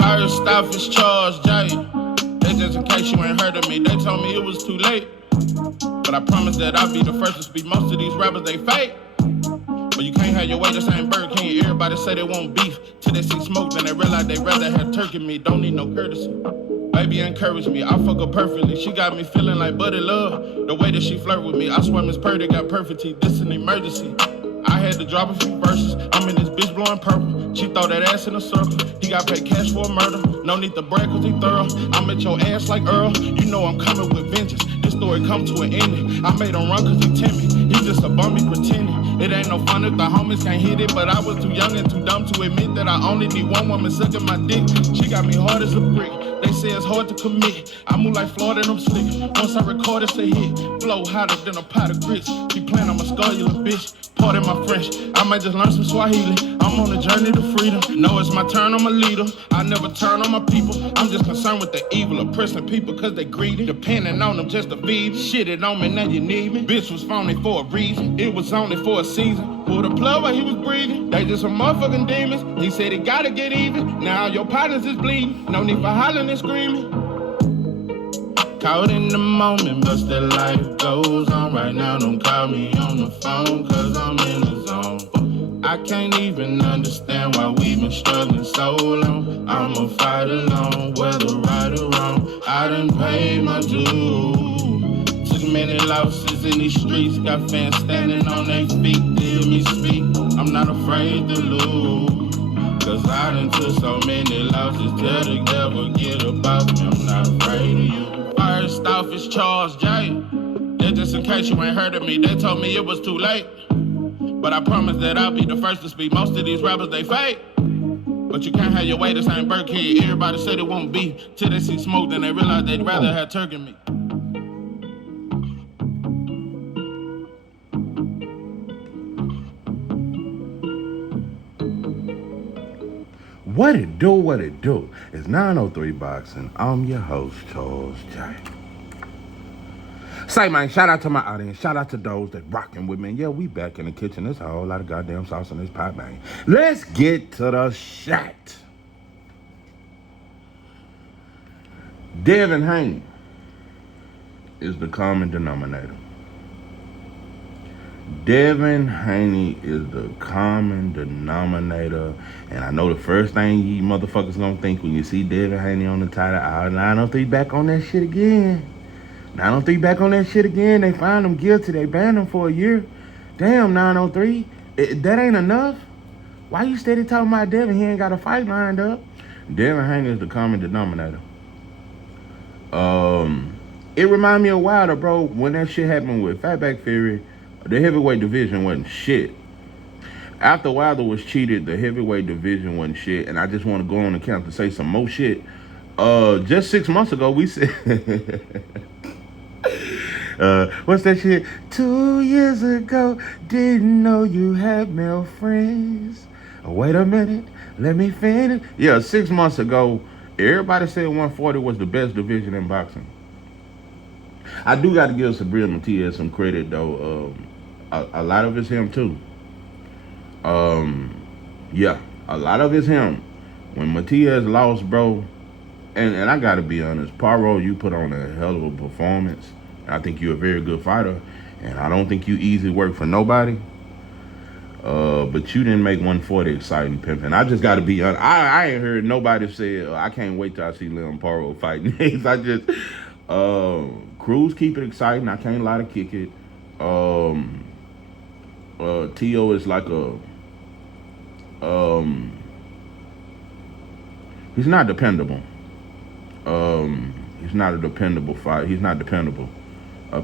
First off is Charles J. That's just in case you ain't heard of me. They told me it was too late, but I promise that I'll be the first to speak. Most of these rappers, they fake. But you can't have your way, this ain't Burger King. Everybody say they want beef, till they see smoke, then they realize they rather have turkey meat. Don't need no courtesy. Baby encourage me, I fuck her perfectly. She got me feeling like buddy love. The way that she flirt with me, I swear Miss Purdy got perfect teeth. This an emergency. I had to drop a few verses. I'm in this bitch blowing purple. She throw that ass in a circle. He got paid cash for a murder. No need to brag cause he thorough. I'm at your ass like Earl. You know I'm coming with vengeance. This story come to an ending. I made him run cause he timid. He just a bummy pretending. It ain't no fun if the homies can't hit it. But I was too young and too dumb to admit that I only need one woman sucking my dick. She got me hard as a brick. They say it's hard to commit. I move like Florida and I'm slick. Once I record it's a hit. Flow hotter than a pot of grits. She playing I'ma scar you little bitch. Pardon my French. I might just learn some Swahili. I'm on a journey to freedom. Know it's my turn, I'm a leader. I never turn on my people. I'm just concerned with the evil, oppressing people cause they greedy. Depending on them just to feed me. Shit it on me, now you need me. Bitch was phony for a reason. It was only for a season. Pulled a plug while he was breathing. They just some motherfucking demons. He said he gotta get even. Now your partners is bleeding. No need for hollering and screaming. Caught in the moment, but still life goes on. Right now, don't call me on the phone, cause I'm in the zone. I can't even understand why we've been struggling so long. I'ma fight alone, whether right or wrong. I done paid my dues. Took many losses in these streets. Got fans standing on their feet to hear me speak. I'm not afraid to lose, cause I done took so many losses. Tell the devil get about me, I'm not afraid of you. First off is Charles J. That's just in case you ain't heard of me. They told me it was too late, but I promise that I'll be the first to speak. Most of these rappers, they fake. But you can't have your way, this ain't Burger King. Everybody said it won't be, till they see smoke, then they realize they'd rather have turkey meat. What it do? It's 903 Boxing. I'm your host, Charles J. Say, man, shout out to my audience. Shout out to those that rocking with me. Yeah, we back in the kitchen. There's a whole lot of goddamn sauce in this pot, man. Let's get to the shot. Devin Haney is the common denominator. Devin Haney is the common denominator. And I know the first thing you motherfuckers gonna think when you see Devin Haney on the title, 903 back on that shit again. 903 back on that shit again. They found him guilty. They banned him for a year. Damn, 903. That ain't enough? Why you steady talking about Devin? He ain't got a fight lined up. Devin Haney is the common denominator. It remind me of Wilder, bro, when that shit happened with Fatback Fury. The heavyweight division wasn't shit. After Wilder was cheated, the heavyweight division wasn't shit. And I just want to go on the count to say some more shit. Just 6 months ago, we said... what's that shit? 2 years ago, didn't know you had male friends. Wait a minute, let me finish. Yeah, 6 months ago, everybody said 140 was the best division in boxing. I do got to give Sabrina Matias some credit, though. A lot of it's him, too. Yeah, a lot of it's him. When Matias lost, bro, and I got to be honest, Paro, you put on a hell of a performance. I think you're a very good fighter, and I don't think you easy work for nobody. But you didn't make 140 exciting, pimping. I just got to be honest. I ain't heard nobody say, I can't wait till I see Leon Paro fight next. I just, Cruz keep it exciting. I can't lie to kick it. T.O. is like he's not dependable. He's not a dependable fight. He's not dependable.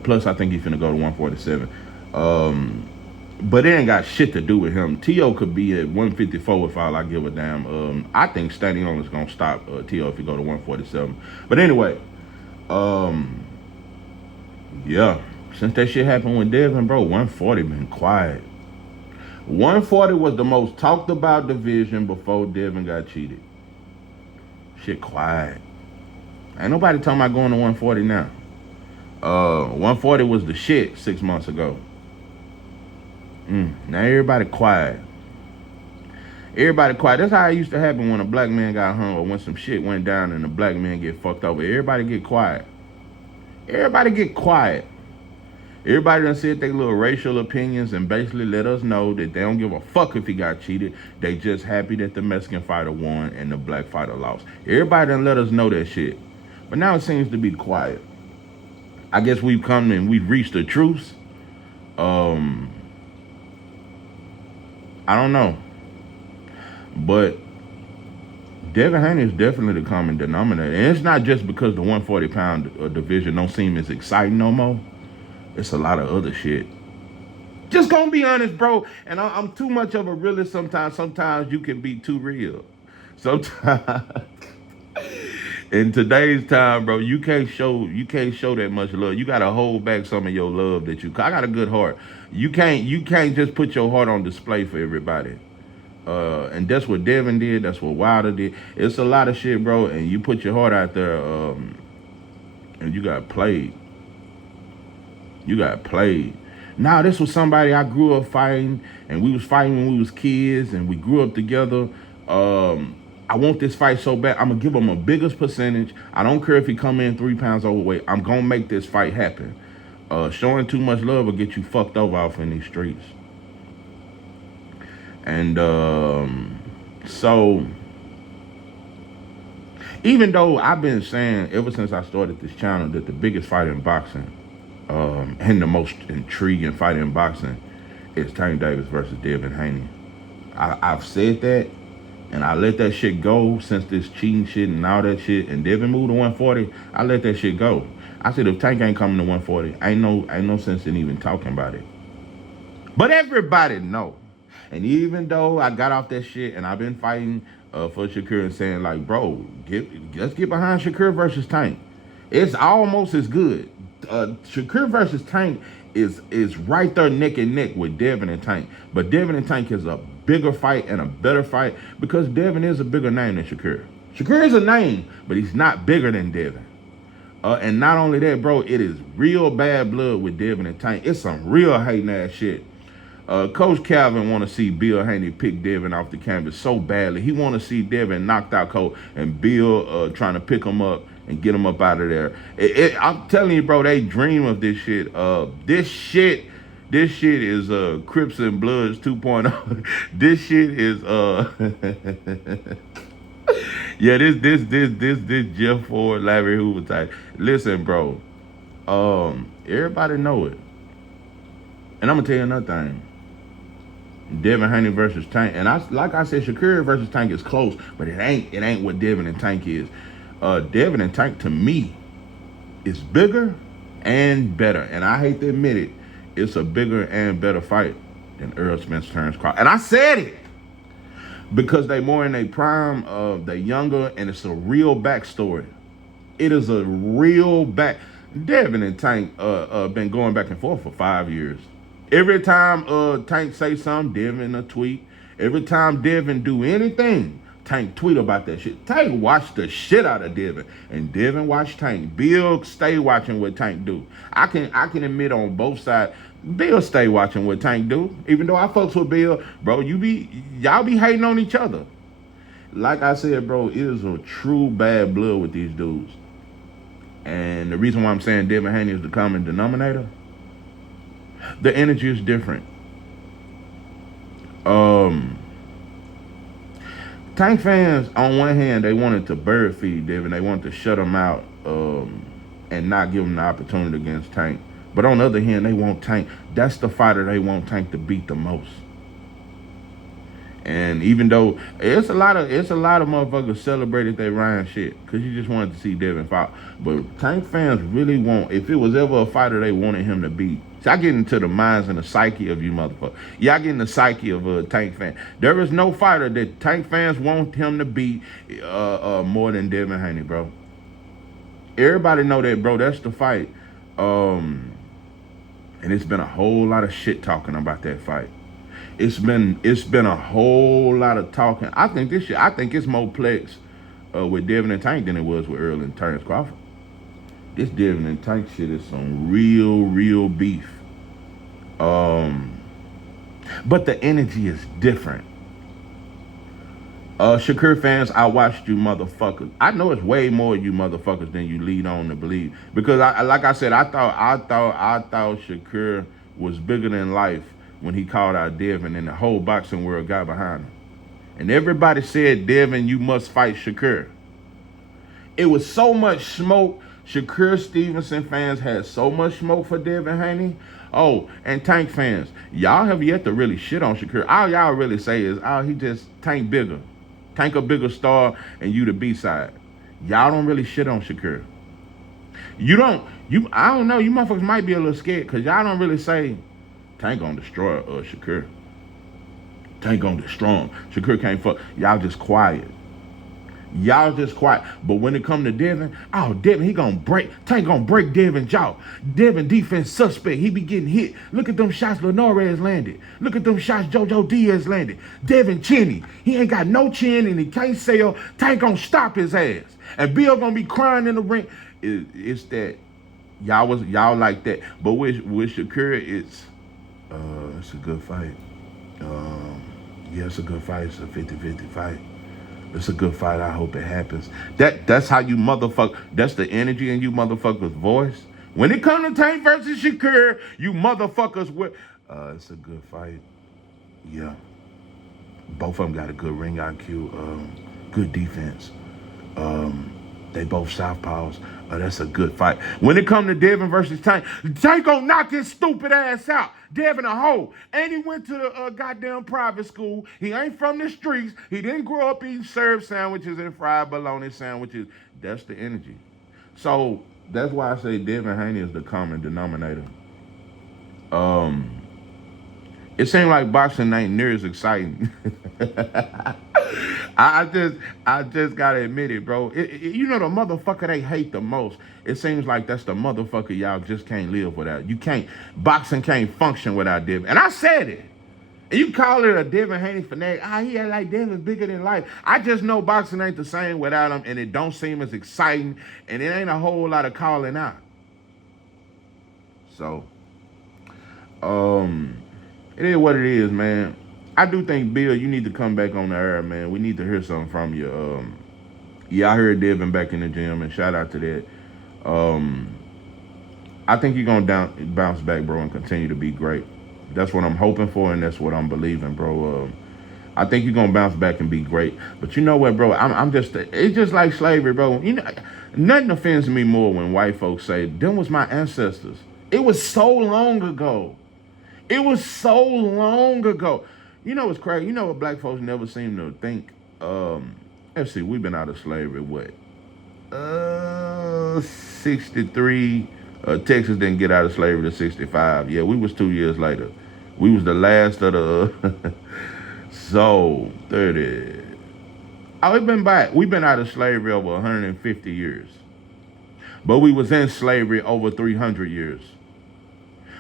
Plus, I think he's finna go to 147. But it ain't got shit to do with him. T.O. could be at 154 if all I give a damn. I think Stadion is gonna stop T.O. if he go to 147. But anyway, yeah. Since that shit happened with Devin, bro, 140 been quiet. 140 was the most talked about division before Devin got cheated. Shit quiet. Ain't nobody talking about going to 140 now. 140 was the shit 6 months ago. Now everybody quiet. Everybody quiet. That's how it used to happen when a black man got hung or when some shit went down and the black man get fucked over. Everybody get quiet. Everybody get quiet. Everybody done said their little racial opinions and basically let us know that they don't give a fuck if he got cheated. They just happy that the Mexican fighter won and the black fighter lost. Everybody done let us know that shit. But now it seems to be quiet. I guess we've come and we've reached a truce. I don't know. But Devin Haney is definitely the common denominator. And it's not just because the 140-pound division don't seem as exciting no more. It's a lot of other shit. Just gonna be honest, bro. And I'm too much of a realist sometimes. Sometimes you can be too real. Sometimes in today's time, bro, you can't show that much love. You gotta hold back some of your love that I got a good heart. You can't just put your heart on display for everybody. And that's what Devin did. That's what Wilder did. It's a lot of shit, bro. And you put your heart out there, and you got played. You got played. Now, this was somebody I grew up fighting, and we was fighting when we was kids, and we grew up together. I want this fight so bad. I'm going to give him a biggest percentage. I don't care if he come in 3 pounds overweight. I'm going to make this fight happen. Showing too much love will get you fucked over off in these streets. And so, even though I've been saying ever since I started this channel that the biggest fight in boxing, and the most intriguing fight in boxing is Tank Davis versus Devin Haney. I've said that, and I let that shit go since this cheating shit and all that shit. And Devin moved to 140. I let that shit go. I said if Tank ain't coming to 140, ain't no sense in even talking about it. But everybody know. And even though I got off that shit and I've been fighting for Shakur and saying like, bro, let's get behind Shakur versus Tank. It's almost as good. Shakur versus Tank is right there neck and neck with Devin and Tank. But Devin and Tank is a bigger fight and a better fight because Devin is a bigger name than Shakur. Shakur is a name, but he's not bigger than Devin. And not only that, bro, it is real bad blood with Devin and Tank. It's some real hating ass shit. Coach Calvin want to see Bill Haney pick Devin off the canvas so badly. He want to see Devin knocked out cold and Bill trying to pick him up and get him up out of there. I'm telling you, bro, they dream of this shit. This shit is Crips and Bloods 2.0. This shit is yeah, this Jeff Ford, Larry Hoover type. Listen, bro, everybody know it. And I'm gonna tell you another thing. Devin Haney versus Tank, and like I said, Shakur versus Tank is close, but it ain't what Devin and Tank is. Devin and Tank to me is bigger and better, and I hate to admit it, it's a bigger and better fight than Earl Spence Terrence Crawford. And I said it because they more in their prime, they younger, and it's a real backstory. It is a real back. Devin and Tank been going back and forth for 5 years. Every time Tank say something, Devin a tweet. Every time Devin do anything, Tank tweet about that shit. Tank watched the shit out of Devin, and Devin watched Tank. Bill stay watching what Tank do. I can admit on both sides, Bill stay watching what Tank do. Even though I fucks with Bill, bro, y'all be hating on each other. Like I said, bro, it is a true bad blood with these dudes. And the reason why I'm saying Devin Haney is the common denominator, the energy is different. Tank fans, on one hand, they wanted to bird feed Devin. They wanted to shut him out and not give him the opportunity against Tank. But on the other hand, they want Tank. That's the fighter they want Tank to beat the most. And even though it's a lot of motherfuckers celebrated their Ryan shit because you just wanted to see Devin fight. But Tank fans really want, if it was ever a fighter they wanted him to beat. See, I get into the minds and the psyche of you motherfuckers. Yeah, I get in the psyche of a Tank fan. There is no fighter that Tank fans want him to beat more than Devin Haney, bro. Everybody know that, bro. That's the fight. And it's been a whole lot of shit talking about that fight. It's been a whole lot of talking. I think it's more plex with Devin and Tank than it was with Earl and Terrence Crawford. This Devin and Tank shit is some real beef. But the energy is different. Shakur fans, I watched you motherfuckers. I know it's way more of you motherfuckers than you lead on to believe. Because like I said, I thought Shakur was bigger than life when he called out Devin, and the whole boxing world got behind him. And everybody said, Devin, you must fight Shakur. It was so much smoke. Shakur Stevenson fans had so much smoke for Devin Haney. Oh, and Tank fans, y'all have yet to really shit on Shakur. All y'all really say is, oh, he just Tank bigger. Tank a bigger star and you the B-side. Y'all don't really shit on Shakur. I don't know, you motherfuckers might be a little scared because y'all don't really say Tank gonna destroy Shakur. Tank gonna destroy him. Shakur can't fuck. Y'all just quiet. But when it come to Devin, oh, Devin, he gonna break. Tank gonna break Devin's jaw. Devin defense suspect. He be getting hit. Look at them shots Linares landed. Look at them shots JoJo Diaz landed. Devin chinny. He ain't got no chin and he can't sell. Tank gonna stop his ass. And Bill gonna be crying in the ring. It's that y'all like that. But with Shakur, it's a good fight. Yeah, it's a good fight. It's a 50-50 fight. It's a good fight. I hope it happens. That's how you motherfucker. That's the energy in you motherfuckers' voice. When it comes to Tank versus Shakur, you motherfuckers with. It's a good fight. Yeah. Both of them got a good ring IQ. Good defense. They both southpaws. That's a good fight. When it comes to Devin versus Tank, Tank gonna knock his stupid ass out. Devin a hoe. And he went to the goddamn private school. He ain't from the streets. He didn't grow up eating served sandwiches and fried bologna sandwiches. That's the energy. So that's why I say Devin Haney is the common denominator. It seems like boxing ain't near as exciting. I just gotta admit it, bro. You know the motherfucker they hate the most. It seems like that's the motherfucker y'all just can't live without. Boxing can't function without Devin. And I said it. And you call it a Devin Haney fanatic. He had like Devin's bigger than life. I just know boxing ain't the same without him, and it don't seem as exciting, and it ain't a whole lot of calling out. So, it is what it is, man. I do think, Bill, you need to come back on the air, man. We need to hear something from you. Yeah, I heard Devin back in the gym, and shout out to that. I think you're going to bounce back, bro, and continue to be great. That's what I'm hoping for, and that's what I'm believing, bro. I think you're going to bounce back and be great. But you know what, bro? It's just like slavery, bro. You know, nothing offends me more when white folks say, them was my ancestors. It was so long ago. It was so long ago. You know what's crazy? You know what black folks never seem to think? Let's see, we've been out of slavery, what? 63. Texas didn't get out of slavery to 65. Yeah, we was 2 years later. We was the last of the... So, 30. Oh, we've been out of slavery over 150 years. But we was in slavery over 300 years.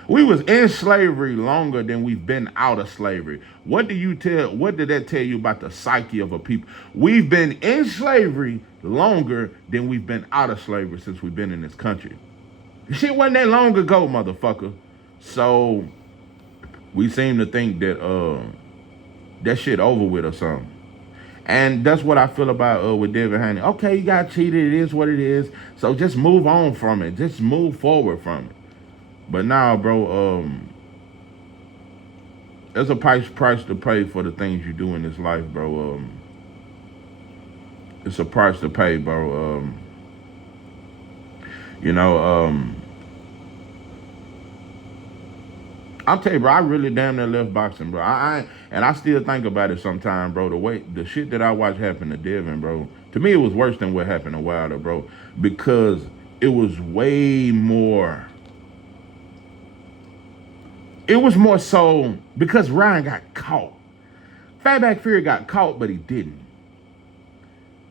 We was in slavery longer than we've been out of slavery. What did that tell you about the psyche of a people? We've been in slavery longer than we've been out of slavery since we've been in this country. Shit wasn't that long ago, motherfucker. So we seem to think that that shit over with or something. And that's what I feel about with Devin Haney. Okay, you got cheated. It is what it is. So just move on from it. Just move forward from it. But now, bro, there's a price to pay for the things you do in this life, bro. It's a price to pay, bro. I'll tell you, bro, I really damn near left boxing, bro. And I still think about it sometimes, bro. The shit that I watched happen to Devin, bro. To me, it was worse than what happened to Wilder, bro. Because it was way more... It was more so because Ryan got caught. Fatback Fury got caught, but he didn't.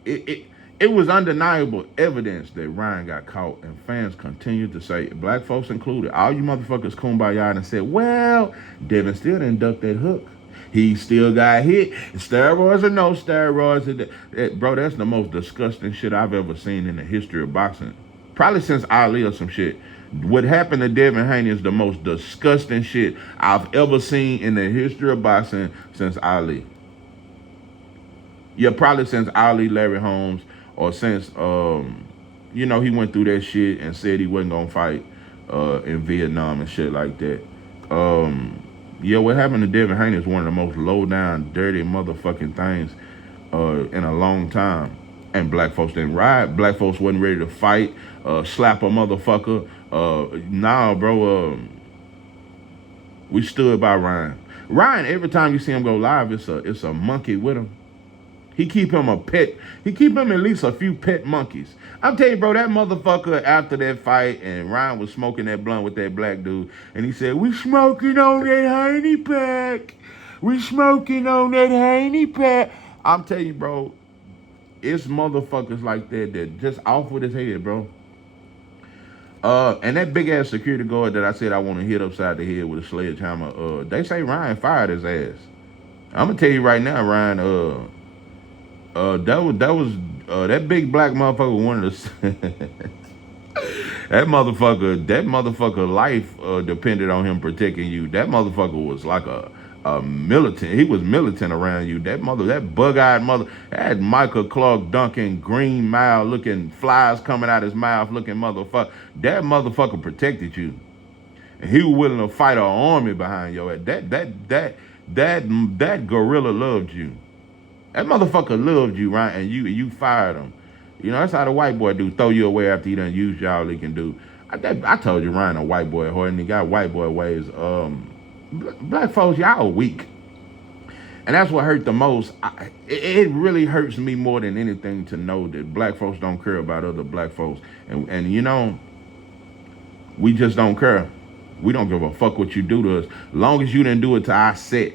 It was undeniable evidence that Ryan got caught, and fans continued to say, black folks included, all you motherfuckers kumbaya and said, well, Devin still didn't duck that hook. He still got hit. Steroids or no steroids. Bro, that's the most disgusting shit I've ever seen in the history of boxing. Probably since Ali or some shit. What happened to Devin Haney is the most disgusting shit I've ever seen in the history of boxing since Ali. Yeah, probably since Ali Larry Holmes or since he went through that shit and said he wasn't gonna fight in Vietnam and shit like that. Um, yeah, what happened to Devin Haney is one of the most low down, dirty motherfucking things in a long time. And black folks didn't ride. Black folks wasn't ready to fight, slap a motherfucker. Nah, bro. We stood by Ryan. Ryan, every time you see him go live, it's a monkey with him. He keep him a pet. He keep him at least a few pet monkeys. I'm telling you, bro, that motherfucker after that fight and Ryan was smoking that blunt with that black dude, and he said, "We smoking on that Haney pack. We smoking on that Haney pack." I'm telling you, bro, it's motherfuckers like that just off with his head, bro. And that big ass security guard that I said I want to hit upside the head with a sledgehammer, they say Ryan fired his ass. I'm gonna tell you right now, Ryan, that big black motherfucker wanted to that motherfucker life depended on him protecting you. That motherfucker was like a militant. He was militant around you. That bug-eyed mother had Michael Clark Duncan, Green Mile looking flies coming out his mouth looking motherfucker. That motherfucker protected you. And he was willing to fight an army behind your ass. That gorilla loved you. That motherfucker loved you, right? And you fired him. That's how the white boy do. Throw you away after he done used y'all he can do. I told you Ryan a white boy at heart and he got white boy ways. Black folks, y'all weak. And that's what hurt the most. It really hurts me more than anything to know that black folks don't care about other black folks. And we just don't care. We don't give a fuck what you do to us. Long as you didn't do it to our set.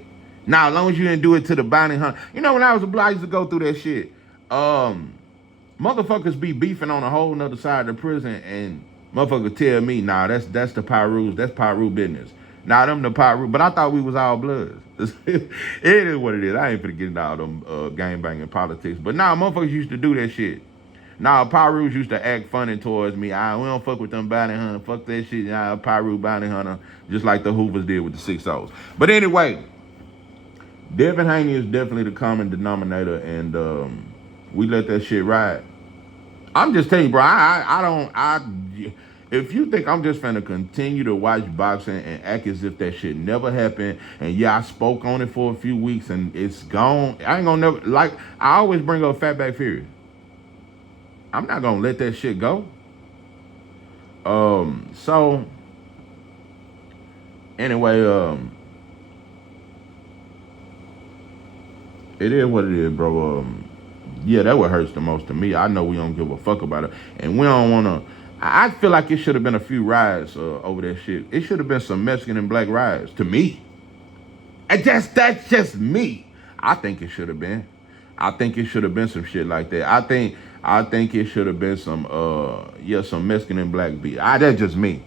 Now, as long as you didn't do it to the bounty hunter. When I was a black, I used to go through that shit. Motherfuckers be beefing on a whole nother side of the prison and motherfuckers tell me, nah, that's the Pyru's. That's Pyru business. Nah, them the Pyru. But I thought we was all bloods. It is what it is. I ain't finna get into all them gang banging politics. But nah, motherfuckers used to do that shit. Nah, Pyru's used to act funny towards me. We don't fuck with them bounty hunter. Fuck that shit. Pyru bounty hunter. Just like the Hoovers did with the 6 O's. But anyway, Devin Haney is definitely the common denominator, and we let that shit ride. I'm just telling you, bro. If you think I'm just finna continue to watch boxing and act as if that shit never happened, and yeah, I spoke on it for a few weeks and it's gone. I ain't gonna never I always bring up Fatback Fury. I'm not gonna let that shit go. So anyway, it is what it is, bro. Yeah, that what hurts the most to me. I know we don't give a fuck about it, and we don't wanna. I feel like it should have been a few riots over that shit. It should have been some Mexican and black riots. To me, and that's just me. I think it should have been. I think it should have been some shit like that. I think it should have been some some Mexican and black beat. That's just me.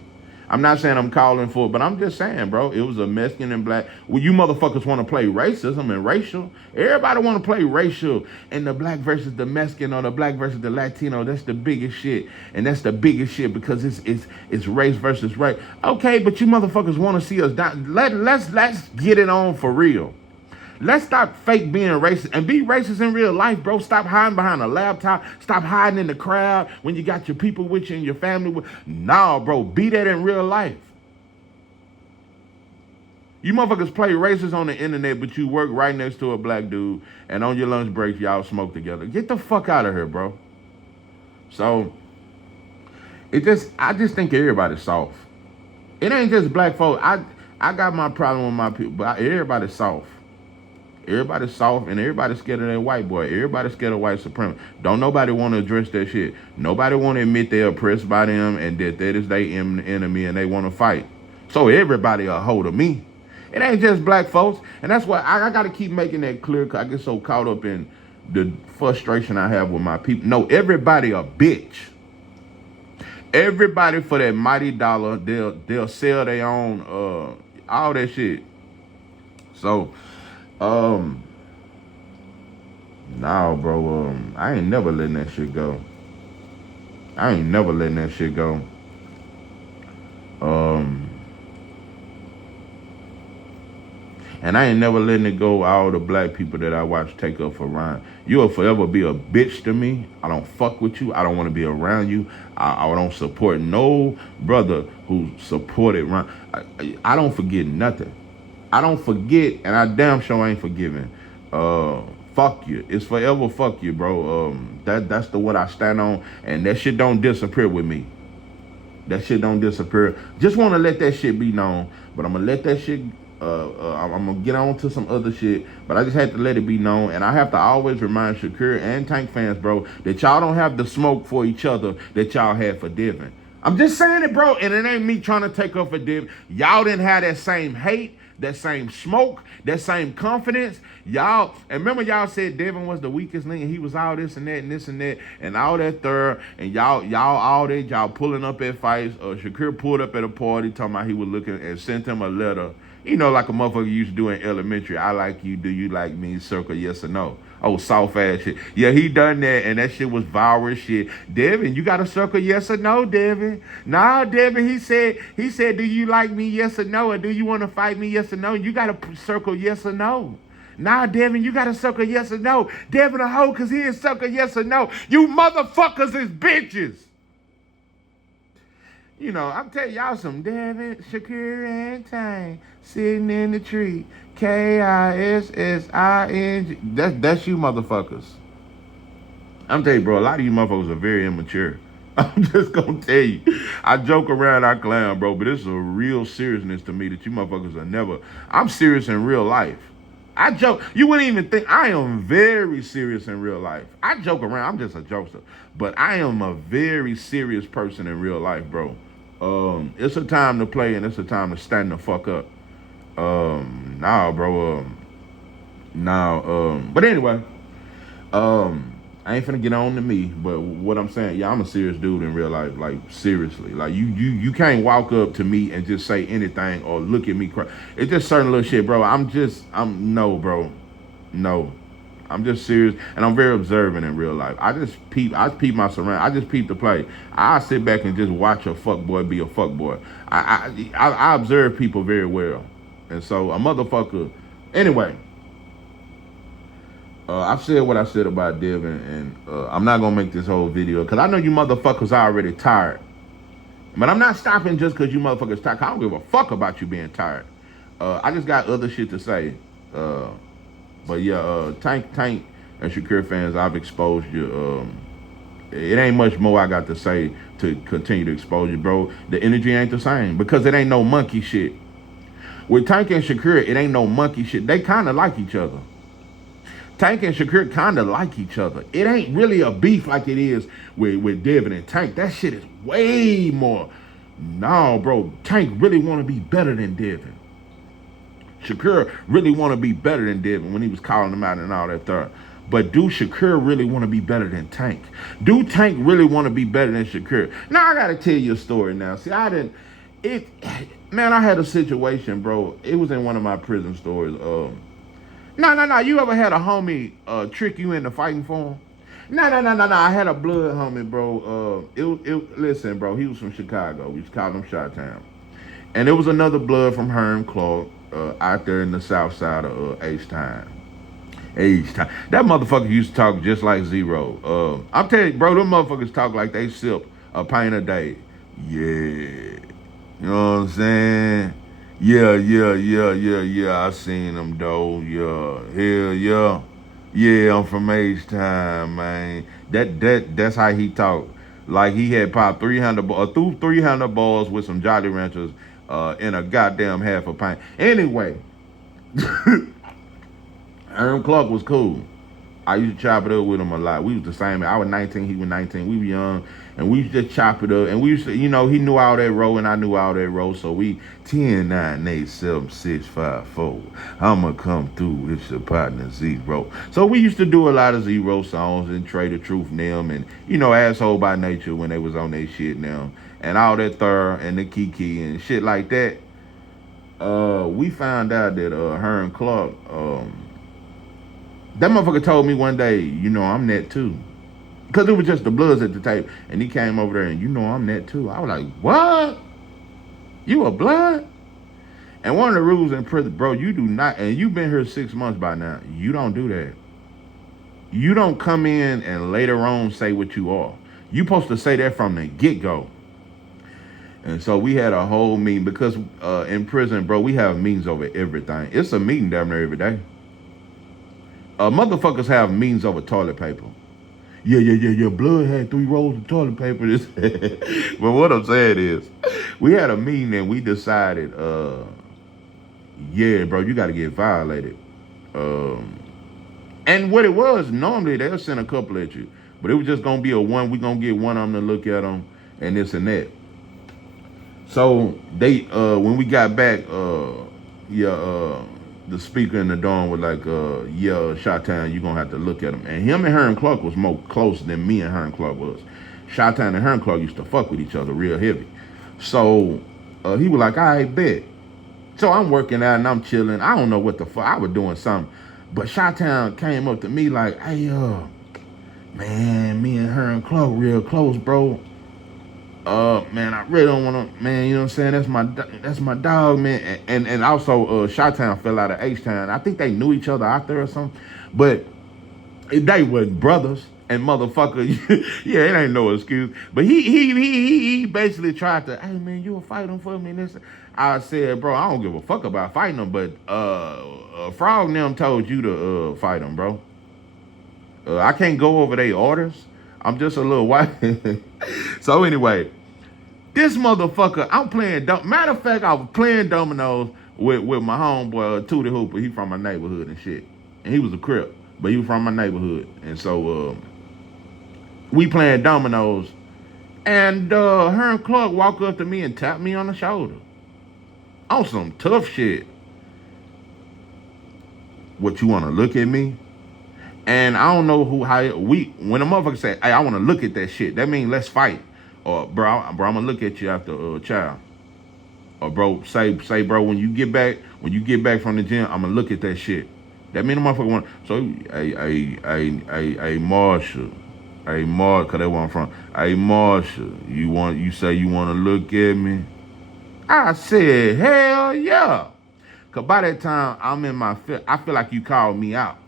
I'm not saying I'm calling for it, but I'm just saying, bro, it was a Mexican and black. Well, you motherfuckers want to play racism and racial. Everybody want to play racial and the black versus the Mexican or the black versus the Latino. That's the biggest shit. And that's the biggest shit because it's race versus race. Okay, but you motherfuckers want to see us down. Let's get it on for real. Let's stop fake being racist and be racist in real life, bro. Stop hiding behind a laptop. Stop hiding in the crowd when you got your people with you and your family with. Nah, bro, be that in real life. You motherfuckers play racist on the internet, but you work right next to a black dude, and on your lunch breaks, y'all smoke together. Get the fuck out of here, bro. So, I just think everybody's soft. It ain't just black folk. I got my problem with my people, but everybody's soft. Everybody's soft and everybody's scared of that white boy. Everybody's scared of white supremacy. Don't nobody want to address that shit. Nobody want to admit they're oppressed by them and that is their enemy and they want to fight. So everybody a hoe to me. It ain't just black folks. And that's why I got to keep making that clear because I get so caught up in the frustration I have with my people. No, everybody a bitch. Everybody for that mighty dollar, they'll sell their own, all that shit. So, nah, bro, I ain't never letting that shit go. And I ain't never letting it go. All the black people that I watch take up for Ryan. You'll forever be a bitch to me. I don't fuck with you. I don't want to be around you. I don't support no brother who supported Ryan. I don't forget nothing. I don't forget, and I damn sure ain't forgiving. Fuck you. It's forever fuck you, bro. That's the what I stand on, and that shit don't disappear with me. That shit don't disappear. Just want to let that shit be known, but I'm gonna let that shit. I'm gonna get on to some other shit, but I just had to let it be known, and I have to always remind Shakur and Tank fans, bro, that y'all don't have the smoke for each other that y'all had for Devin. I'm just saying it, bro, and it ain't me trying to take up for Devin. Y'all didn't have that same hate, that same smoke, that same confidence. Y'all, and remember y'all said Devin was the weakest link and he was all this and that and this and that and all that third, and y'all pulling up at fights. Shakur pulled up at a party talking about he was looking and sent him a letter. You know, like a motherfucker used to do in elementary. I like you, do you like me? Circle yes or no. Oh, soft ass shit. Yeah, he done that, and that shit was viral shit. Devin, you got to circle yes or no, Devin. Nah, Devin, he said, do you like me, yes or no? Or do you want to fight me, yes or no? You got to circle yes or no. Nah, Devin, you got to circle yes or no. Devin a hoe because he is circle yes or no. You motherfuckers is bitches. You know, I'm telling y'all some Devin, Shakur, and Tank sitting in the tree. KISSING. That's you motherfuckers. I'm telling you, bro, a lot of you motherfuckers are very immature. I'm just gonna tell you. I joke around, I clown, bro, but it's a real seriousness to me that you motherfuckers are never. I'm serious in real life. I joke. You wouldn't even think I am very serious in real life. I joke around. I'm just a jokester. But I am a very serious person in real life, bro. It's a time to play and it's a time to stand the fuck up. Nah, bro. But anyway, I ain't finna get on to me. But what I'm saying, yeah, I'm a serious dude in real life. Like seriously, like you can't walk up to me and just say anything or look at me cry. It's just certain little shit, bro. No, bro, no. I'm just serious, and I'm very observant in real life. I peep my surroundings. I just peep the play. I sit back and just watch a fuck boy be a fuck boy. I observe people very well, and so a motherfucker. Anyway, I've said what I said about Devin, and I'm not gonna make this whole video because I know you motherfuckers are already tired. But I'm not stopping just because you motherfuckers tired. I don't give a fuck about you being tired. I just got other shit to say. But yeah, Tank and Shakur fans, I've exposed you. It ain't much more I got to say to continue to expose you, bro. The energy ain't the same because it ain't no monkey shit. With Tank and Shakur, it ain't no monkey shit. They kind of like each other. Tank and Shakur kind of like each other. It ain't really a beef like it is with Devin and Tank. That shit is way more. No, bro. Tank really want to be better than Devin. Shakur really want to be better than Devin when he was calling him out and all that stuff. But do Shakur really want to be better than Tank? Do Tank really want to be better than Shakur? Now, I got to tell you a story now. See, I had a situation, bro. It was in one of my prison stories. No. You ever had a homie trick you into fighting for him? No. I had a blood homie, bro. Listen, bro, he was from Chicago. We just called him Chi-Town. And there was another blood from Herm Clark out there in the south side of H-Town. That motherfucker used to talk just like Zero. I'm telling you, bro, them motherfuckers talk like they sip a pint a day. Yeah. You know what I'm saying? Yeah. I seen them, though. Yeah. Hell yeah. Yeah, I'm from H-Town, man. That's how he talk. Like he had popped 300 balls with some Jolly Ranchers in a goddamn half a pint. Anyway, Aaron Clark was cool. I used to chop it up with him a lot. We was the same. I was 19, he was 19. We were young, and we used to just chop it up. And we used to, he knew all that roll, and I knew all that roll. So we 10, 9, 8, 7, 6, 5, 4. I'ma come through. It's your partner Zero. So we used to do a lot of Zero songs and Trade the Truth Nim and Asshole by Nature when they was on their shit now and all that Thur and the Kiki and shit like that. We found out that Herm Clark. That motherfucker told me one day, I'm that too. Because it was just the Bloods at the tape. And he came over there and, I'm that too. I was like, what? You a Blood? And one of the rules in prison, bro, you do not, and you've been here 6 months by now, you don't do that. You don't come in and later on say what you are. You supposed to say that from the get-go. And so we had a whole meeting because in prison, bro, we have meetings over everything. It's a meeting down there every day. Motherfuckers have meetings over toilet paper. Yeah. Blood had 3 rolls of toilet paper. But what I'm saying is, we had a meeting and we decided, yeah, bro, you got to get violated. And what it was, normally they'll send a couple at you. But it was just going to be a one. We're going to get one of them to look at them and this and that. So they, when we got back, the speaker in the dorm was like, yeah, Shot-Town, you're going to have to look at him. And him and Herm Clark was more close than me and Herm Clark was. Shot-Town and Herm Clark used to fuck with each other real heavy. So he was like, all right, bet. So I'm working out and I'm chilling. I don't know what the fuck. I was doing something. But Shot-Town came up to me like, hey, man, me and Herm Clark real close, bro. Man, I really don't want to, man, you know what I'm saying? That's my dog, man. And also, Shot-Town fell out of H-Town. I think they knew each other out there or something. But they were brothers and motherfucker. Yeah, it ain't no excuse. But he basically tried to, hey, man, you will fight him for me? This. I said, bro, I don't give a fuck about fighting him, but Frog and them told you to fight him, bro. I can't go over their orders. I'm just a little white. So anyway, this motherfucker, I'm playing, matter of fact, I was playing dominoes with my homeboy, Tootie Hooper. He from my neighborhood and shit. And he was a Crip, but he was from my neighborhood. And so we playing dominoes. And Herm Clark walked up to me and tapped me on the shoulder. On some tough shit. What, you want to look at me? And I don't know when a motherfucker say, hey, I want to look at that shit, that means let's fight. Or, bro, I'm going to look at you after child. Or, bro, say, bro, when you get back from the gym, I'm going to look at that shit. That mean the motherfucker want, so, hey, Marshall. Hey, Marshall, because that's where I'm from. Hey, Marshall, you say you want to look at me? I said, hell yeah. Because by that time, I'm in my I feel like you called me out.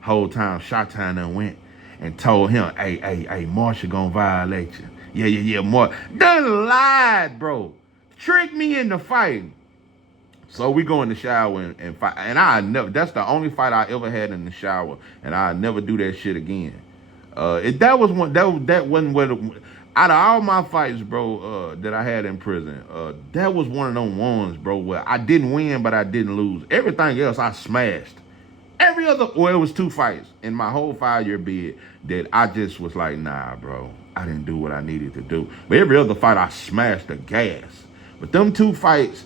Whole time, Shot-Town done went and told him, hey, Marshall gonna violate you. Yeah, Marshall. Done lied, bro. Tricked me into fighting. So we go in the shower and fight. And that's the only fight I ever had in the shower. And I never do that shit again. That wasn't what, out of all my fights, bro, that I had in prison, that was one of them ones, bro, where I didn't win, but I didn't lose. Everything else I smashed. Every other, well, it was 2 fights in my whole 5-year bid that I just was like, nah, bro, I didn't do what I needed to do. But every other fight, I smashed the gas. But them 2 fights,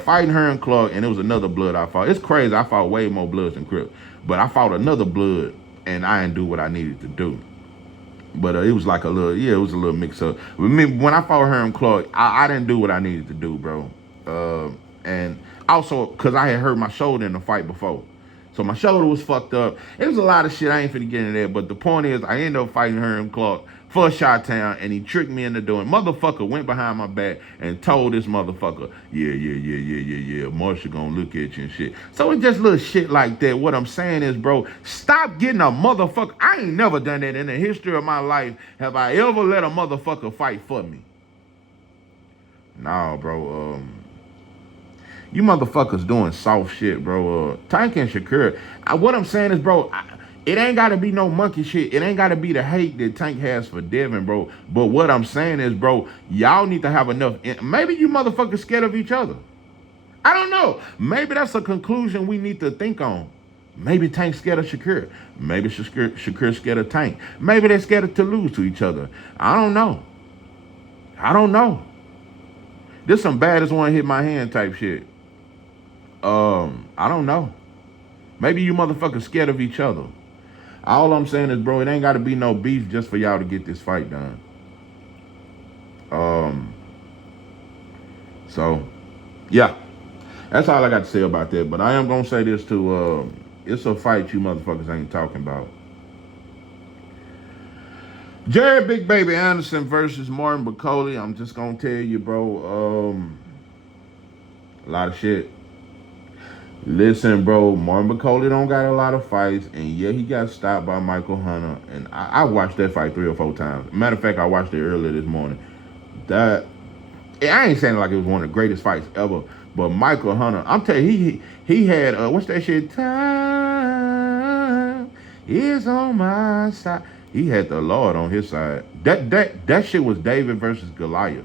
fighting Herm Clark, and it was another blood I fought. It's crazy, I fought way more bloods than Crips. But I fought another blood, and I didn't do what I needed to do. But it was like it was a little mix up. When I fought Herm Clark, I didn't do what I needed to do, bro. And also, because I had hurt my shoulder in the fight before. So my shoulder was fucked up. It was a lot of shit. I ain't finna get into that. But the point is, I ended up fighting Herm Clark for Shot-Town, and he tricked me into doing. Motherfucker went behind my back and told this motherfucker, yeah, Marshall gonna look at you and shit. So it's just little shit like that. What I'm saying is, bro, stop getting a motherfucker. I ain't never done that in the history of my life. Have I ever let a motherfucker fight for me? Nah, bro. You motherfuckers doing soft shit, bro. Tank and Shakur. What I'm saying is, bro, it ain't got to be no monkey shit. It ain't got to be the hate that Tank has for Devin, bro. But what I'm saying is, bro, y'all need to have enough. Maybe you motherfuckers scared of each other. I don't know. Maybe that's a conclusion we need to think on. Maybe Tank's scared of Shakur. Maybe Shakur's scared of Tank. Maybe they're scared to lose to each other. I don't know. This some baddest one hit my hand type shit. I don't know. Maybe you motherfuckers scared of each other. All I'm saying is, bro, it ain't got to be no beef just for y'all to get this fight done. So, yeah. That's all I got to say about that. But I am going to say this too. It's a fight you motherfuckers ain't talking about. Jared Big Baby Anderson versus Martin Bacoli. I'm just going to tell you, bro. A lot of shit. Listen, bro, Martin McCauley don't got a lot of fights, and yeah, he got stopped by Michael Hunter, and I watched that fight 3 or 4 times. Matter of fact, I watched it earlier this morning. That I ain't saying like it was one of the greatest fights ever, but Michael Hunter, I'm telling you, he had what's that shit? Time is on my side. He had the Lord on his side. That shit was David versus Goliath.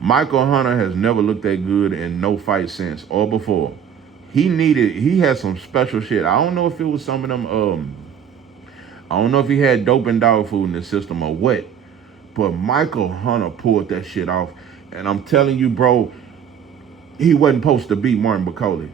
Michael Hunter has never looked that good in no fight since or before. He had some special shit. I don't know if it was some of them I don't know if he had dope and dog food in the system or what, but Michael Hunter pulled that shit off. And I'm telling you, bro, he wasn't supposed to beat Martin McCauley.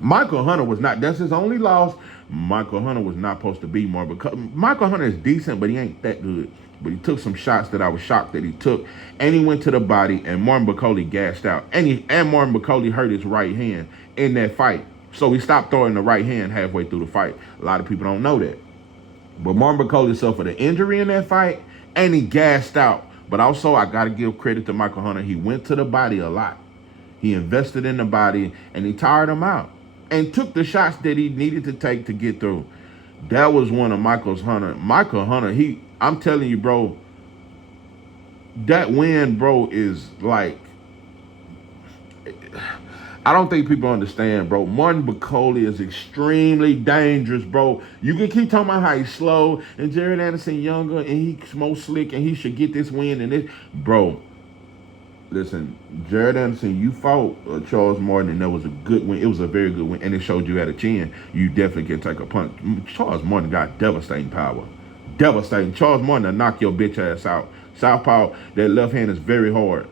Michael Hunter was not. That's his only loss. Michael Hunter was not supposed to beat Martin McCauley. Michael Hunter is decent, but he ain't that good. But he took some shots that I was shocked that he took. And he went to the body, and Martin McCauley gassed out. And Martin McCauley hurt his right hand in that fight. So he stopped throwing the right hand halfway through the fight. A lot of people don't know that. But Martin McCauley suffered an injury in that fight, and he gassed out. But also, I got to give credit to Michael Hunter. He went to the body a lot. He invested in the body, and he tired him out. And took the shots that he needed to take to get through. That was one of Michael Hunter, I'm telling you, bro, that win, bro, is like, I don't think people understand, bro. Martin McCauley is extremely dangerous, bro. You can keep talking about how he's slow and Jared Anderson younger and he's more slick and he should get this win and this. Bro, listen, Jared Anderson, you fought Charles Martin and that was a good win. It was a very good win and it showed you had a chin. You definitely can take a punch. Charles Martin got devastating power. Devastating. Charles Martin will knock your bitch ass out. Southpaw, that left hand is very hard.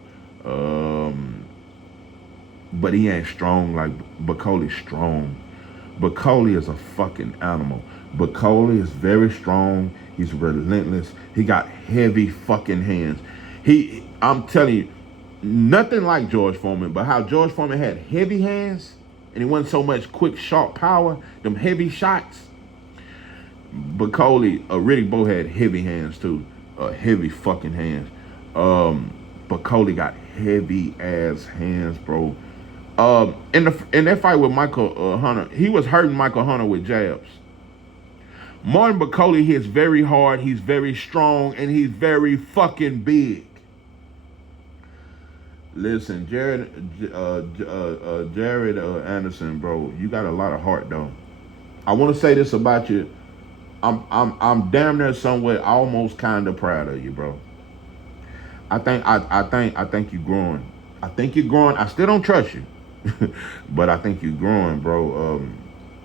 But he ain't strong like McCauley's strong. McCauley is a fucking animal. McCauley is very strong. He's relentless. He got heavy fucking hands. I'm telling you, nothing like George Foreman, but how George Foreman had heavy hands and he wasn't so much quick, sharp power, them heavy shots. McCauley, Riddick Bowe had heavy hands too. Heavy fucking hands. McCauley got heavy ass hands, bro. In that fight with Michael Hunter, he was hurting Michael Hunter with jabs. Martin McCauley hits very hard, he's very strong, and he's very fucking big. Listen, Jared Anderson, bro, you got a lot of heart though. I want to say this about you. I'm damn near somewhere almost kind of proud of you, bro. I think you're growing. I think you're growing. I still don't trust you, but I think you're growing, bro.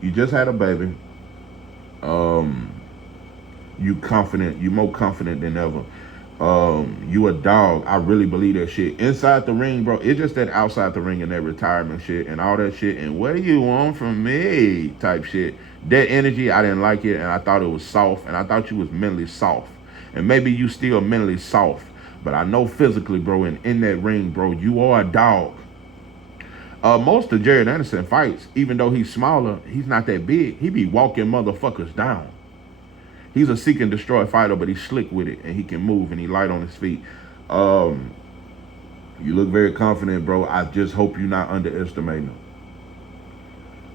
You just had a baby. You confident. You more confident than ever. You a dog. I really believe that shit. Inside the ring, bro, it's just that outside the ring and that retirement shit and all that shit and what do you want from me type shit. That energy, I didn't like it and I thought it was soft and I thought you was mentally soft. And maybe you still mentally soft. But I know physically, bro, and in that ring, bro, you are a dog. Most of Jared Anderson fights, even though he's smaller, he's not that big. He be walking motherfuckers down. He's a seek and destroy fighter, but he's slick with it, and he can move, and he light on his feet. You look very confident, bro. I just hope you're not underestimating him.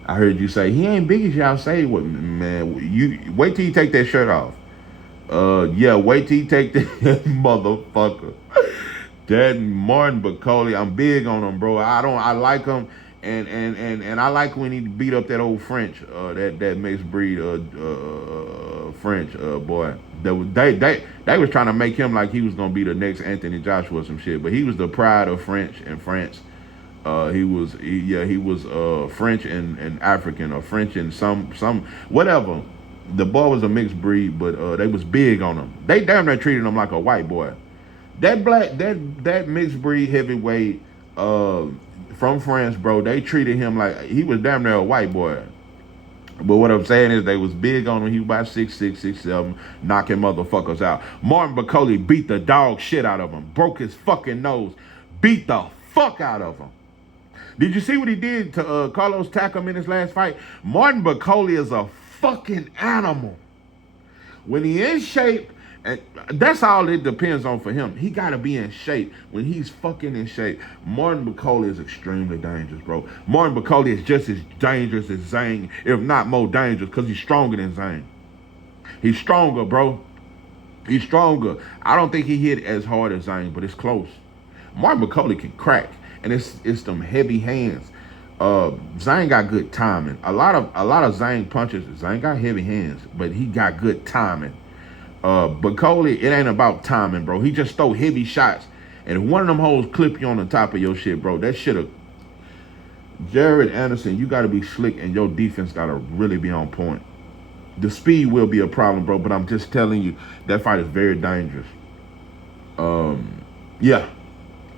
I heard you say, he ain't big as y'all say. What, man, you wait till you take that shirt off. Yeah, wait till you take that motherfucker. That Martin McCauley, I'm big on him, bro. I like him. And I like when he beat up that old French, that mixed breed French boy. They was trying to make him like he was gonna be the next Anthony Joshua or some shit, but he was the pride of French in France. He was French and African or French and some whatever. The boy was a mixed breed, but they was big on him. They damn near treated him like a white boy. That mixed breed heavyweight from France, bro, they treated him like he was damn near a white boy. But what I'm saying is they was big on him. He was about 6'6", 6'7", knocking motherfuckers out. Martin McCauley beat the dog shit out of him, broke his fucking nose, beat the fuck out of him. Did you see what he did to Carlos Takam in his last fight? Martin McCauley is a fucking animal. When he in shape And that's all it depends on for him. He got to be in shape. When he's fucking in shape, Martin McCauley is extremely dangerous, bro. Martin McCauley is just as dangerous as Zane, if not more dangerous, because he's stronger than Zane. He's stronger, bro. He's stronger. I don't think he hit as hard as Zane, but it's close. Martin McCauley can crack, and it's them heavy hands. Zane got good timing. A lot of Zane punches. Zane got heavy hands, but he got good timing. McCauley, it ain't about timing, bro. He just throw heavy shots, and if one of them hoes clip you on the top of your shit, bro, that shit'll. Jared Anderson, you got to be slick, and your defense got to really be on point. The speed will be a problem, bro, but I'm just telling you, that fight is very dangerous. Yeah.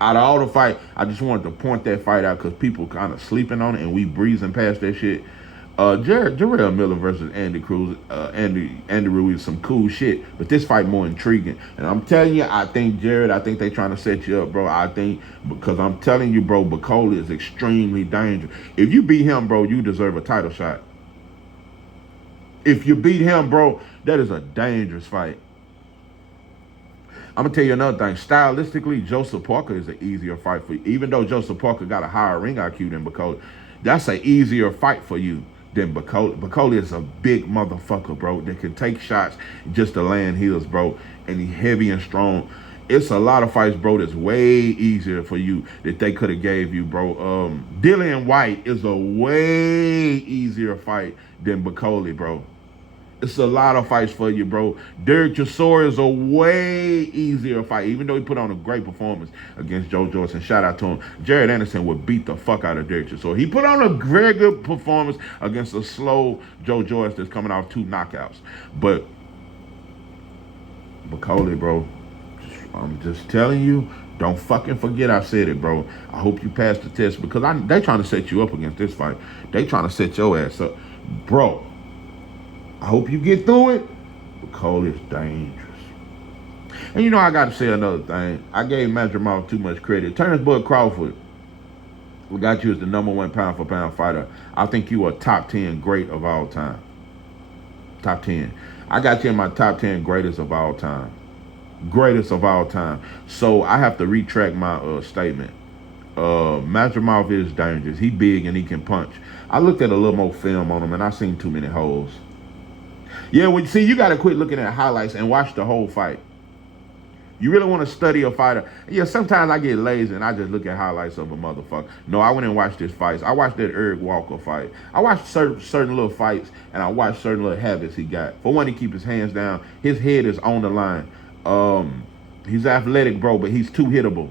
Out of all the fight, I just wanted to point that fight out because people kind of sleeping on it, and we breezing past that shit. Jarrell Miller versus Andy Cruz, Andy Ruiz, some cool shit, but this fight more intriguing. And I'm telling you, I think they trying to set you up, bro. I think, because I'm telling you, bro, McCauley is extremely dangerous. If you beat him, bro, you deserve a title shot. If you beat him, bro, that is a dangerous fight. I'm going to tell you another thing. Stylistically, Joseph Parker is an easier fight for you. Even though Joseph Parker got a higher ring IQ than McCauley, that's an easier fight for you than McCauley. McCauley is a big motherfucker, bro, that can take shots just to land heels, bro, and he's heavy and strong. It's a lot of fights, bro, that's way easier for you that they could have gave you, bro. Dillian White is a way easier fight than McCauley, bro. It's a lot of fights for you, bro. Derek Chisora is a way easier fight, even though he put on a great performance against Joe Joyce, and shout out to him. Jared Anderson would beat the fuck out of Derek Chisora. He put on a very good performance against a slow Joe Joyce that's coming off 2 knockouts. But McCauley, bro, I'm just telling you, don't fucking forget I said it, bro. I hope you pass the test, because they trying to set you up against this fight. They trying to set your ass up. Bro, I hope you get through it. McCauley is dangerous. And you know, I got to say another thing. I gave Madrimov too much credit. Terrence Bud Crawford, we got you as the #1 pound-for-pound fighter. I think you are top 10 great of all time. Top 10. I got you in my top 10 greatest of all time. Greatest of all time. So I have to retract my statement. Madrimov is dangerous. He big and he can punch. I looked at a little more film on him, and I seen too many holes. Yeah, you got to quit looking at highlights and watch the whole fight. You really want to study a fighter. Yeah, sometimes I get lazy and I just look at highlights of a motherfucker. No, I went and watched his fights. I watched that Eric Walker fight. I watched certain little fights, and I watched certain little habits he got. For one, he keep his hands down. His head is on the line. He's athletic, bro, but he's too hittable.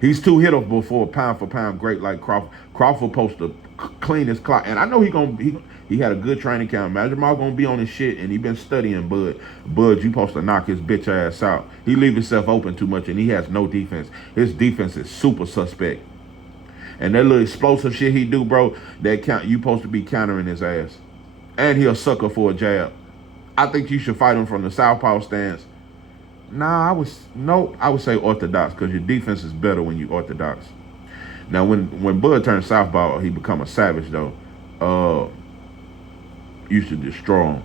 He's too hittable for a pound-for-pound great like Crawford. Crawford supposed to clean his clock. And I know he had a good training camp. Madrimov gonna be on his shit, and he been studying Bud. Bud, you supposed to knock his bitch ass out. He leave himself open too much, and he has no defense. His defense is super suspect. And that little explosive shit he do, bro, you supposed to be countering his ass. And he a sucker for a jab. I think you should fight him from the southpaw stance. Nah, I would say orthodox, because your defense is better when you orthodox. Now, when Bud turns southpaw, he become a savage, though. You should destroy him.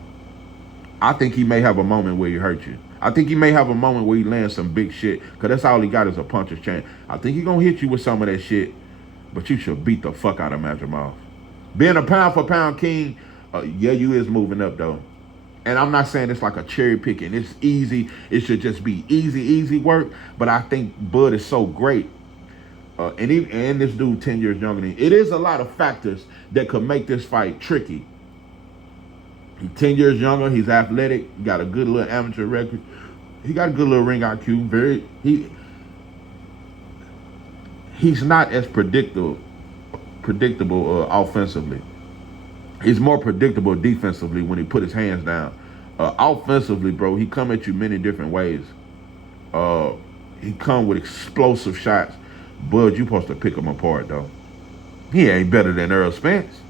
I think he may have a moment where he hurt you. I think he may have a moment where he lands some big shit, because that's all he got is a puncher's chance. I think he going to hit you with some of that shit, but you should beat the fuck out of Madrimov. Being a pound-for-pound king, yeah, you is moving up, though. And I'm not saying it's like a cherry picking. It's easy. It should just be easy work. But I think Bud is so great. And this dude 10 years younger than me. It is a lot of factors that could make this fight tricky. He's 10 years younger. He's athletic. He got a good little amateur record. He got a good little ring IQ. He's not as predictable offensively. He's more predictable defensively when he put his hands down. Offensively, bro, he come at you many different ways. He come with explosive shots. Bud, you supposed to pick him apart, though. He ain't better than Errol Spence.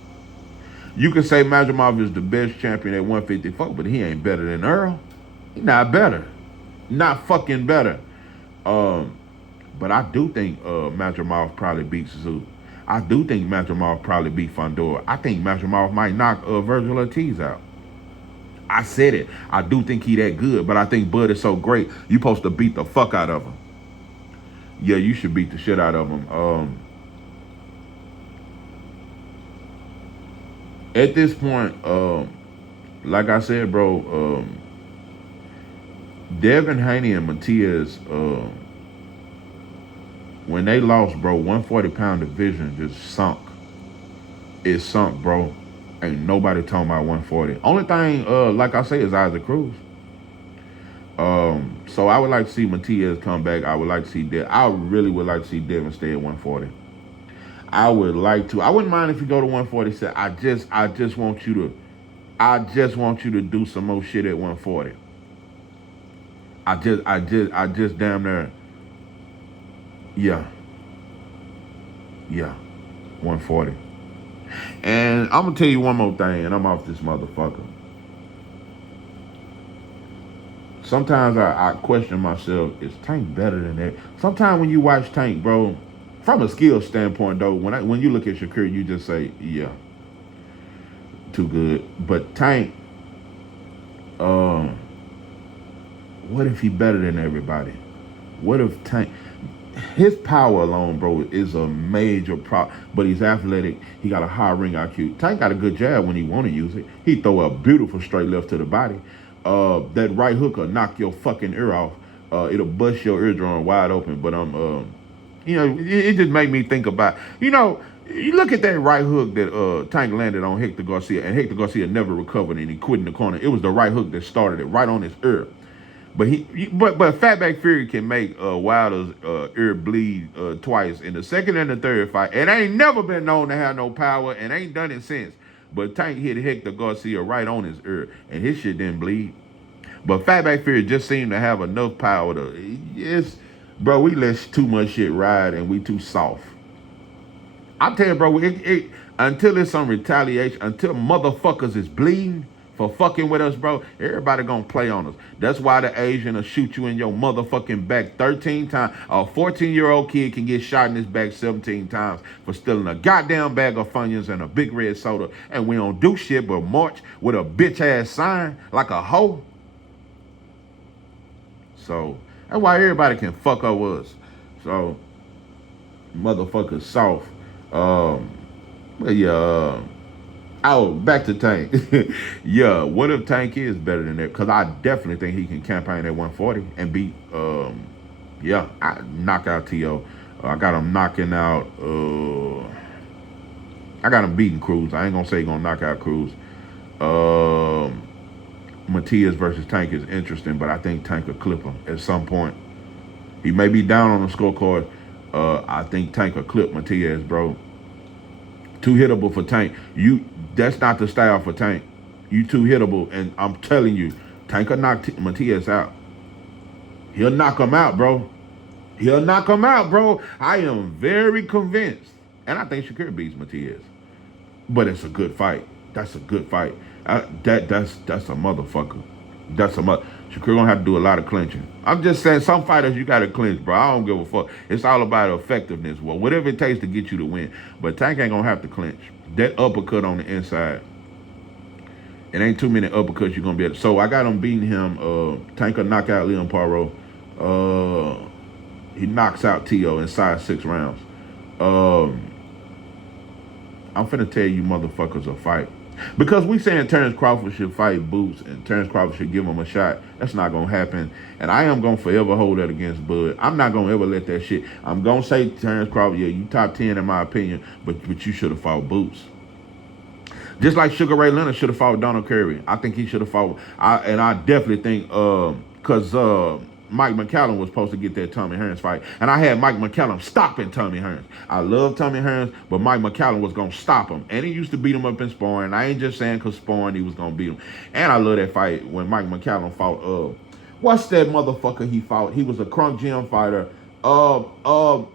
You can say Madrimov is the best champion at 154, but he ain't better than Earl. He not better. Not fucking better. But I do think Madrimov probably beats Zoo. I do think Madrimov probably beat Fondor. I think Madrimov might knock Virgil Ortiz out. I said it. I do think he that good, but I think Bud is so great. You supposed to beat the fuck out of him. Yeah, you should beat the shit out of him. At this point, like I said, bro, Devin, Haney, and Matias, when they lost, bro, 140-pound division just sunk. It sunk, bro. Ain't nobody talking about 140. Only thing, like I say, is Isaac Cruz. So I would like to see Matias come back. I would like to see Devin. I really would like to see Devin stay at 140. I would like to. I wouldn't mind if you go to 147. I just want you to do some more shit at 140. I just damn near. Yeah. 140. And I'm gonna tell you one more thing, and I'm off this motherfucker. Sometimes I question myself, is Tank better than that? Sometimes when you watch Tank, bro, from a skill standpoint though, when you look at Shakur, you just say, yeah, too good. But Tank, what if he better than everybody? What if Tank, his power alone, bro, is a major problem. But he's athletic. He got a high ring IQ. Tank got a good jab when he want to use it. He throw a beautiful straight left to the body. That right hook will knock your fucking ear off. It'll bust your eardrum wide open. But it just made me think about, you look at that right hook that Tank landed on Hector Garcia, and Hector Garcia never recovered, and he quit in the corner. It was the right hook that started it, right on his ear. But Fatback Fury can make Wilder's ear bleed twice in the second and the third fight. And ain't never been known to have no power, and ain't done it since. But Tank hit Hector Garcia right on his ear, and his shit didn't bleed. But Fatback Fury just seemed to have enough power to, yes, bro, we let too much shit ride, and we too soft. I tell you, bro, until there's some retaliation, until motherfuckers is bleeding for fucking with us, bro, everybody gonna play on us. That's why the Asian will shoot you in your motherfucking back 13 times. A 14-year-old kid can get shot in his back 17 times for stealing a goddamn bag of Funyuns and a big red soda, and we don't do shit but march with a bitch-ass sign like a hoe. So that's why everybody can fuck up with us. So motherfuckers soft. But yeah, back to Tank. Yeah, what if Tank is better than that? Because I definitely think he can campaign at 140 and beat, I knock out T.O. I got him knocking out, I got him beating Cruz. I ain't going to say he's going to knock out Cruz. Matias versus Tank is interesting, but I think Tank will clip him at some point. He may be down on the scorecard. I think Tank will clip Matias, bro. Too hittable for Tank. That's not the style for Tank. You too hittable, and I'm telling you, Tank will knock Matias out. He'll knock him out, bro. He'll knock him out, bro. I am very convinced. And I think Shakur beats Matias. But it's a good fight. That's a good fight. That's a motherfucker. Shakur gonna have to do a lot of clinching. I'm just saying, some fighters you gotta clinch, bro. I don't give a fuck. It's all about effectiveness. Well, whatever it takes to get you to win. But Tank ain't gonna have to clinch. That uppercut on the inside. It ain't too many uppercuts you're gonna be able to. So I got him beating him. Tank will knock out Leon Poirot. He knocks out T.O. inside 6 rounds. I'm finna tell you motherfuckers a fight. Because we saying Terrence Crawford should fight Boots and Terrence Crawford should give him a shot. That's not going to happen. And I am going to forever hold that against Bud. I'm not going to ever let that shit. I'm going to say Terrence Crawford, yeah, you top 10 in my opinion, but you should have fought Boots. Just like Sugar Ray Leonard should have fought Donald Curry. I think he should have fought. And I definitely think, because Mike McCallum was supposed to get that Tommy Hearns fight. And I had Mike McCallum stopping Tommy Hearns. I love Tommy Hearns, but Mike McCallum was going to stop him. And he used to beat him up in sparring. I ain't just saying because sparring he was going to beat him. And I love that fight when Mike McCallum fought, what's that motherfucker he fought? He was a Crunk Gym fighter. That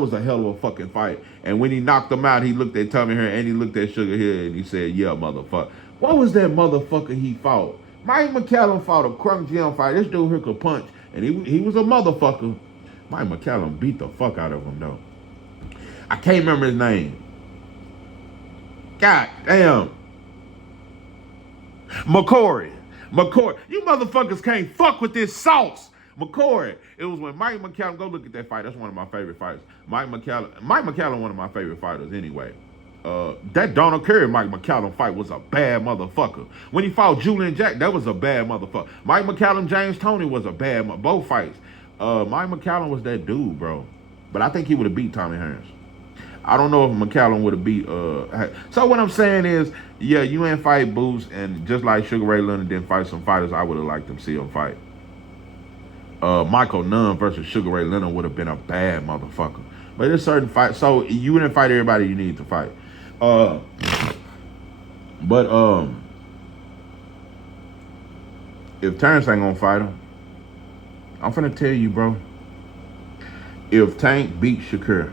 was a hell of a fucking fight. And when he knocked him out, he looked at Tommy Hearns and he looked at Sugar Hill and he said, yeah, motherfucker. What was that motherfucker he fought? Mike McCallum fought a Crunk Gym fight. This dude here could punch, and he was a motherfucker. Mike McCallum beat the fuck out of him, though. I can't remember his name. God damn. McCory. You motherfuckers can't fuck with this sauce. McCory. It was when Mike McCallum, go look at that fight. That's one of my favorite fights. Mike McCallum, one of my favorite fighters anyway. That Donald Curry Mike McCallum fight was a bad motherfucker. When he fought Julian Jack, that was a bad motherfucker. Mike McCallum, James Toney was a bad, both fights. Mike McCallum was that dude, bro. But I think he would have beat Tommy Hearns. I don't know if McCallum would have beat. So what I'm saying is, yeah, you ain't fight Boots, and just like Sugar Ray Leonard didn't fight some fighters, I would have liked them see him fight. Michael Nunn versus Sugar Ray Leonard would have been a bad motherfucker. But there's certain fights. So you didn't fight everybody you need to fight. If Terrence ain't gonna fight him, I'm finna tell you, bro. If Tank beats Shakur,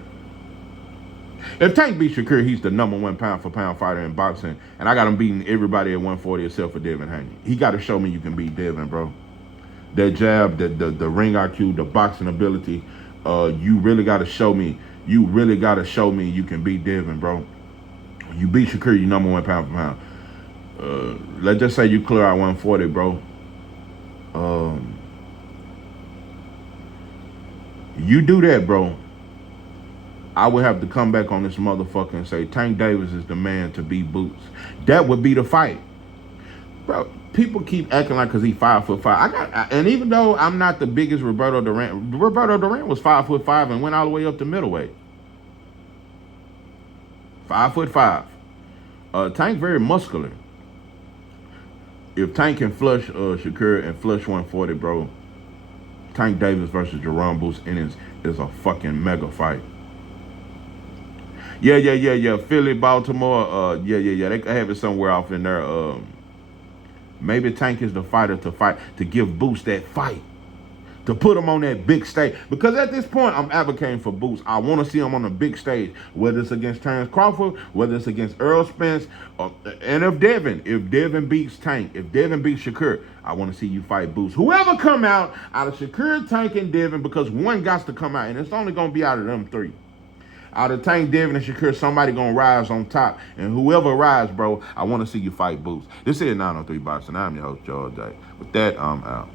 he's the #1 pound for pound fighter in boxing, and I got him beating everybody at 140 except for Devin Haney. He got to show me you can beat Devin, bro. That jab, the ring IQ, the boxing ability, you really got to show me. You really got to show me you can beat Devin, bro. You beat Shakur, you #1 pound for pound. Let's just say you clear out 140, bro. You do that, bro. I would have to come back on this motherfucker and say Tank Davis is the man to beat Boots. That would be the fight, bro. People keep acting like because he 5'5". And even though I'm not the biggest Roberto Duran was 5'5" and went all the way up to middleweight. 5'5". Tank very muscular. If Tank can flush Shakur and flush 140, bro, Tank Davis versus Jerome Boots is a fucking mega fight. Yeah. Philly, Baltimore. Yeah. They could have it somewhere off in there. Maybe Tank is the fighter to give Boots that fight, to put him on that big stage. Because at this point, I'm advocating for Boots. I want to see him on the big stage, whether it's against Terrence Crawford, whether it's against Earl Spence, and if Devin beats Tank, if Devin beats Shakur, I want to see you fight Boots. Whoever come out of Shakur, Tank, and Devin, because one got to come out, and it's only going to be out of them three. Out of Tank, Devin, and Shakur, somebody gonna rise on top. And whoever rise, bro, I want to see you fight Boots. This is 903 Boxing. I'm your host, George J. With that, I'm out.